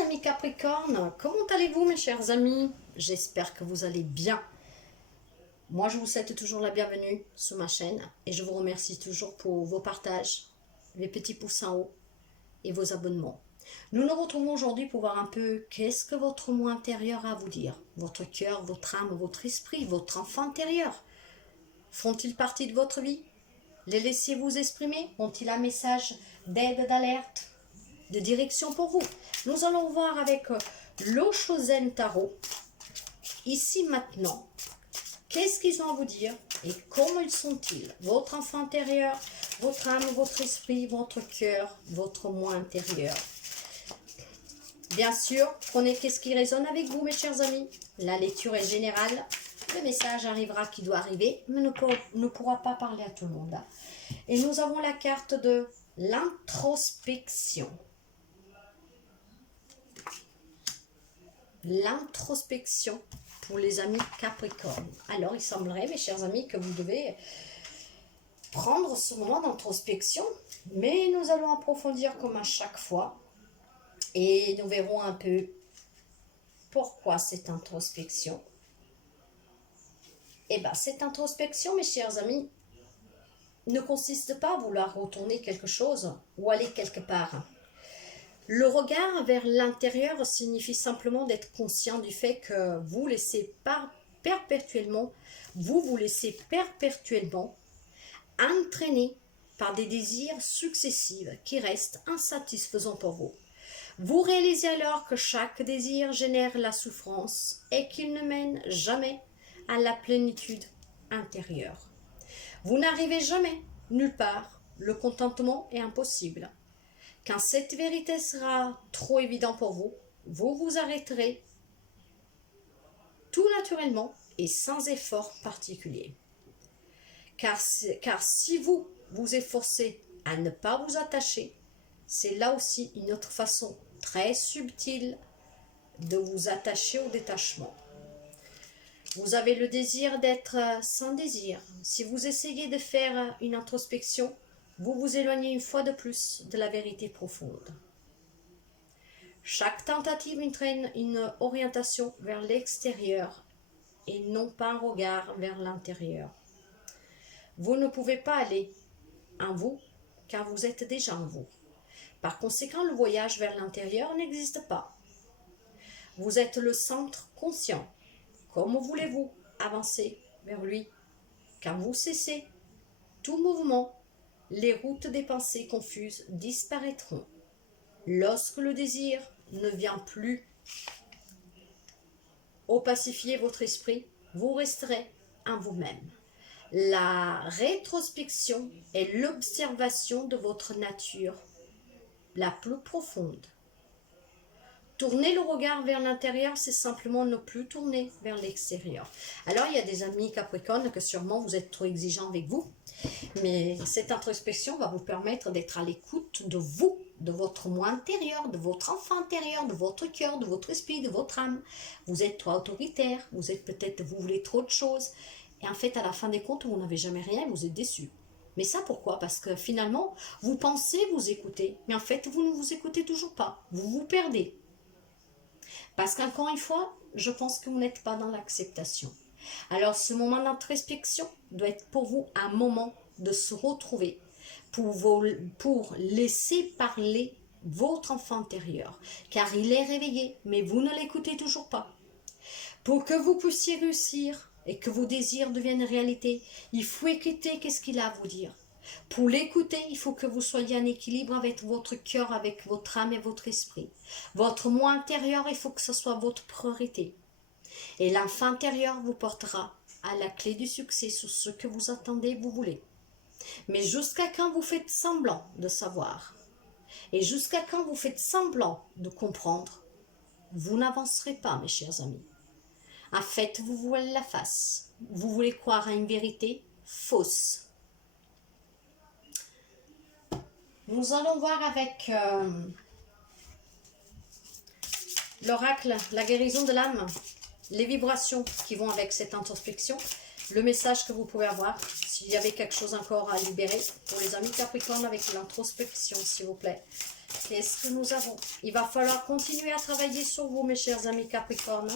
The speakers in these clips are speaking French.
amis Capricorne, comment allez-vous mes chers amis? J'espère que vous allez bien. Moi je vous souhaite toujours la bienvenue sur ma chaîne et je vous remercie toujours pour vos partages, les petits pouces en haut et vos abonnements. Nous nous retrouvons aujourd'hui pour voir un peu qu'est-ce que votre moi intérieur a à vous dire. Votre cœur, votre âme, votre esprit, votre enfant intérieur. Font-ils partie de votre vie? Les laissez-vous exprimer? Ont-ils un message d'aide, d'alerte, de direction pour vous? Nous allons voir avec l'Oshozen Tarot, ici maintenant, qu'est-ce qu'ils ont à vous dire et comment ils sont-ils? Votre enfant intérieur, votre âme, votre esprit, votre cœur, votre moi intérieur. Bien sûr, prenez qu'est-ce qui résonne avec vous mes chers amis. La lecture est générale. Le message arrivera qui doit arriver, mais ne pourra pas parler à tout le monde. Et nous avons la carte de l'introspection. L'introspection pour les amis Capricorne. Alors, il semblerait, mes chers amis, que vous devez prendre ce moment d'introspection, mais nous allons approfondir comme à chaque fois et nous verrons un peu pourquoi cette introspection. Eh bien, cette introspection, mes chers amis, ne consiste pas à vouloir retourner quelque chose ou aller quelque part. Le regard vers l'intérieur signifie simplement d'être conscient du fait que vous laissez perpétuellement entraîner par des désirs successifs qui restent insatisfaisants pour vous. Vous réalisez alors que chaque désir génère la souffrance et qu'il ne mène jamais à la plénitude intérieure. Vous n'arrivez jamais nulle part, le contentement est impossible. Quand cette vérité sera trop évidente pour vous, vous vous arrêterez tout naturellement et sans effort particulier. Car si vous vous efforcez à ne pas vous attacher, c'est là aussi une autre façon très subtile de vous attacher au détachement. Vous avez le désir d'être sans désir. Si vous essayez de faire une introspection, vous vous éloignez une fois de plus de la vérité profonde. Chaque tentative entraîne une orientation vers l'extérieur et non pas un regard vers l'intérieur. Vous ne pouvez pas aller en vous car vous êtes déjà en vous. Par conséquent, le voyage vers l'intérieur n'existe pas. Vous êtes le centre conscient. Comment voulez-vous avancer vers lui? Quand vous cessez tout mouvement, les routes des pensées confuses disparaîtront. Lorsque le désir ne vient plus opacifier votre esprit, vous resterez en vous-même. La rétrospection est l'observation de votre nature la plus profonde. Tourner le regard vers l'intérieur, c'est simplement ne plus tourner vers l'extérieur. Alors, il y a des amis Capricorne que sûrement vous êtes trop exigeants avec vous, mais cette introspection va vous permettre d'être à l'écoute de vous, de votre moi intérieur, de votre enfant intérieur, de votre cœur, de votre esprit, de votre âme. Vous êtes trop autoritaire, vous êtes peut-être, vous voulez trop de choses, et en fait, à la fin des comptes, vous n'avez jamais rien, vous êtes déçu. Mais ça, pourquoi? Parce que finalement, vous pensez vous écouter, mais en fait, vous ne vous écoutez toujours pas, vous vous perdez. Parce qu'encore une fois, je pense que vous n'êtes pas dans l'acceptation. Alors, ce moment d'introspection doit être pour vous un moment de se retrouver, pour laisser parler votre enfant intérieur, car il est réveillé, mais vous ne l'écoutez toujours pas. Pour que vous puissiez réussir et que vos désirs deviennent réalité, il faut écouter qu'est-ce qu'il a à vous dire. Pour l'écouter, il faut que vous soyez en équilibre avec votre cœur, avec votre âme et votre esprit. Votre moi intérieur, il faut que ce soit votre priorité. Et l'enfant intérieur vous portera à la clé du succès sur ce que vous attendez, vous voulez. Mais jusqu'à quand vous faites semblant de savoir, et jusqu'à quand vous faites semblant de comprendre, vous n'avancerez pas, mes chers amis. En fait, vous voilez la face. Vous voulez croire à une vérité fausse. Nous allons voir avec l'oracle, la guérison de l'âme, les vibrations qui vont avec cette introspection, le message que vous pouvez avoir, s'il y avait quelque chose encore à libérer pour les amis Capricorne avec l'introspection, s'il vous plaît. Qu'est-ce que nous avons? Il va falloir continuer à travailler sur vous, mes chers amis Capricorne.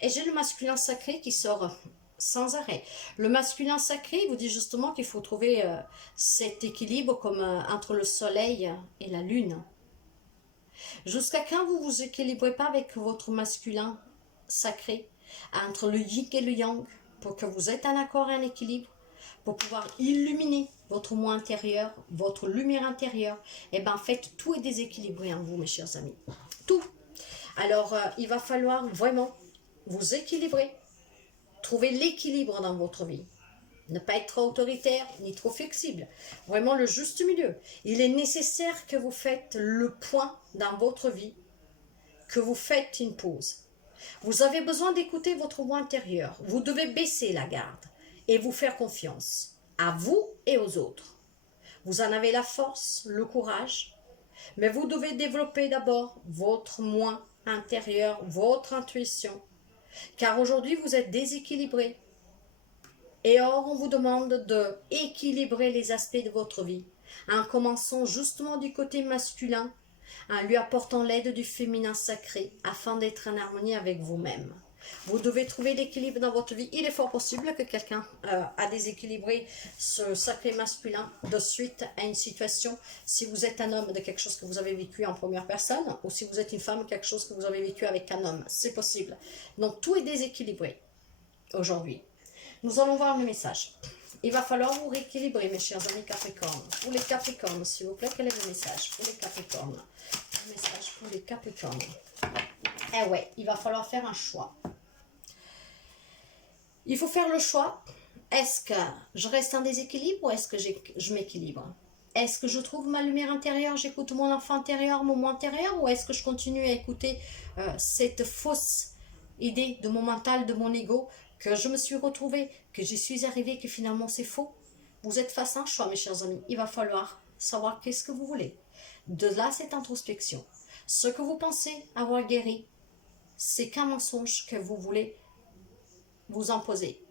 Et j'ai le masculin sacré qui sort sans arrêt. Le masculin sacré vous dit justement qu'il faut trouver cet équilibre comme entre le soleil et la lune. Jusqu'à quand vous ne vous équilibrez pas avec votre masculin sacré, entre le yin et le yang, pour que vous êtes en accord et en équilibre, pour pouvoir illuminer votre moi intérieur, votre lumière intérieure, et bien en fait, tout est déséquilibré en vous, mes chers amis. Tout. Alors, il va falloir vraiment vous équilibrer, trouver l'équilibre dans votre vie. Ne pas être trop autoritaire, ni trop flexible. Vraiment le juste milieu. Il est nécessaire que vous faites le point dans votre vie, que vous faites une pause. Vous avez besoin d'écouter votre voix intérieure. Vous devez baisser la garde et vous faire confiance, à vous et aux autres. Vous en avez la force, le courage, mais vous devez développer d'abord votre moi intérieur, votre intuition. Car aujourd'hui, vous êtes déséquilibré. Et or, on vous demande de équilibrer les aspects de votre vie, en commençant justement du côté masculin, en lui apportant l'aide du féminin sacré, afin d'être en harmonie avec vous-même. Vous devez trouver l'équilibre dans votre vie. Il est fort possible que quelqu'un a déséquilibré ce sacré masculin de suite à une situation. Si vous êtes un homme, de quelque chose que vous avez vécu en première personne, ou si vous êtes une femme, quelque chose que vous avez vécu avec un homme. C'est possible. Donc tout est déséquilibré aujourd'hui. Nous allons voir le message. Il va falloir vous rééquilibrer, mes chers amis Capricornes. Pour les Capricornes, s'il vous plaît, quel est le message pour les Capricornes? Le message pour les Capricornes. Eh ouais, il va falloir faire un choix. Il faut faire le choix. Est-ce que je reste en déséquilibre ou est-ce que je m'équilibre? Est-ce que je trouve ma lumière intérieure, j'écoute mon enfant intérieur, mon moi intérieur, ou est-ce que je continue à écouter cette fausse idée de mon mental, de mon ego, que je me suis retrouvée, que j'y suis arrivée, que finalement c'est faux? Vous êtes face à un choix, mes chers amis. Il va falloir savoir qu'est-ce que vous voulez. De là, cette introspection. Ce que vous pensez avoir guéri, c'est qu'un mensonge que vous voulez vous imposer.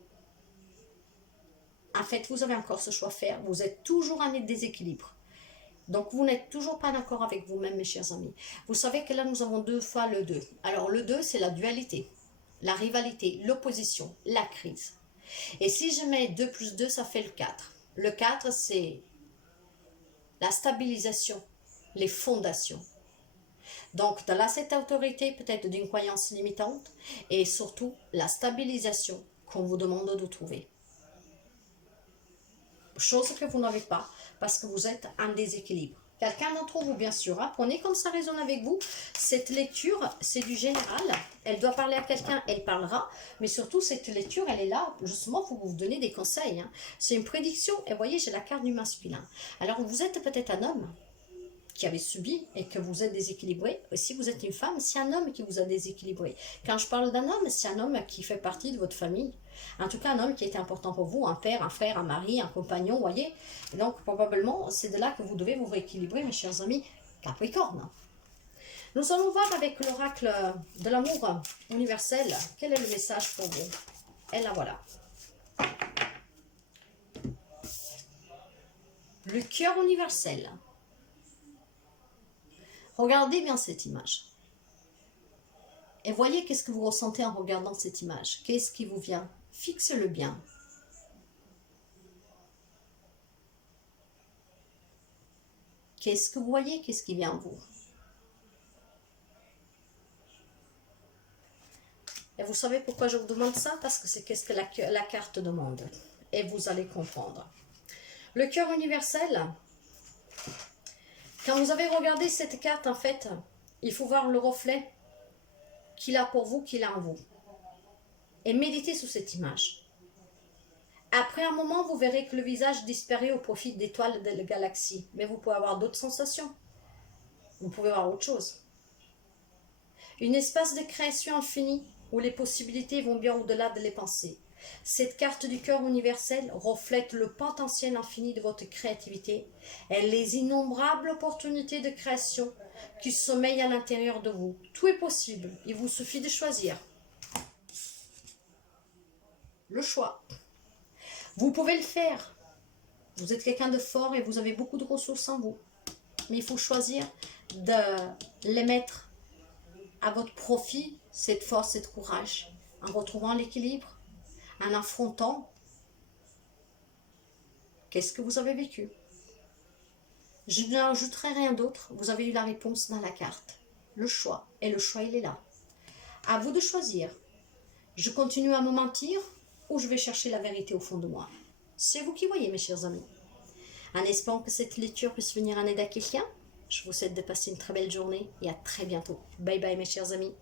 En fait, vous avez encore ce choix à faire. Vous êtes toujours en déséquilibre. Donc, vous n'êtes toujours pas d'accord avec vous-même, mes chers amis. Vous savez que là, nous avons deux fois le 2. Alors, le 2, c'est la dualité, la rivalité, l'opposition, la crise. Et si je mets 2 plus 2, ça fait le 4. Le 4, c'est la stabilisation, les fondations. Donc, de là, cette autorité peut-être d'une croyance limitante et surtout la stabilisation qu'on vous demande de trouver. Chose que vous n'avez pas parce que vous êtes en déséquilibre. Quelqu'un d'entre vous, bien sûr, apprenez comme ça résonne avec vous. Cette lecture, c'est du général. Elle doit parler à quelqu'un, elle parlera. Mais surtout, cette lecture, elle est là justement pour vous donner des conseils. C'est une prédiction. Et voyez, j'ai la carte du masculin. Alors, vous êtes peut-être un homme qui avez subi et que vous êtes déséquilibré. Et si vous êtes une femme, c'est un homme qui vous a déséquilibré. Quand je parle d'un homme, c'est un homme qui fait partie de votre famille. En tout cas, un homme qui était important pour vous, un père, un frère, un mari, un compagnon, vous voyez. Et donc, probablement, c'est de là que vous devez vous rééquilibrer, mes chers amis Capricorne. Nous allons voir avec l'oracle de l'amour universel, quel est le message pour vous. Et la voilà. Le cœur universel. Regardez bien cette image. Et voyez qu'est-ce que vous ressentez en regardant cette image. Qu'est-ce qui vous vient? Fixe-le bien. Qu'est-ce que vous voyez? Qu'est-ce qui vient en vous? Et vous savez pourquoi je vous demande ça? Parce que c'est qu'est-ce que la carte demande. Et vous allez comprendre. Le cœur universel, quand vous avez regardé cette carte, en fait, il faut voir le reflet qu'il a pour vous, qu'il a en vous. Et méditez sur cette image. Après un moment, vous verrez que le visage disparaît au profit d'étoiles de la galaxie. Mais vous pouvez avoir d'autres sensations. Vous pouvez voir autre chose. Une espace de création infinie où les possibilités vont bien au-delà de les pensées. Cette carte du cœur universel reflète le potentiel infini de votre créativité et les innombrables opportunités de création qui sommeillent à l'intérieur de vous. Tout est possible, il vous suffit de choisir. Le choix. Vous pouvez le faire. Vous êtes quelqu'un de fort et vous avez beaucoup de ressources en vous. Mais il faut choisir de les mettre à votre profit, cette force, cette courage, en retrouvant l'équilibre, en affrontant. Qu'est-ce que vous avez vécu? Je n'ajouterai rien d'autre. Vous avez eu la réponse dans la carte. Le choix. Et le choix, il est là. À vous de choisir. Je continue à me mentir ou je vais chercher la vérité au fond de moi. C'est vous qui voyez, mes chers amis. En espérant que cette lecture puisse venir en aide à quelqu'un, je vous souhaite de passer une très belle journée et à très bientôt. Bye bye, mes chers amis.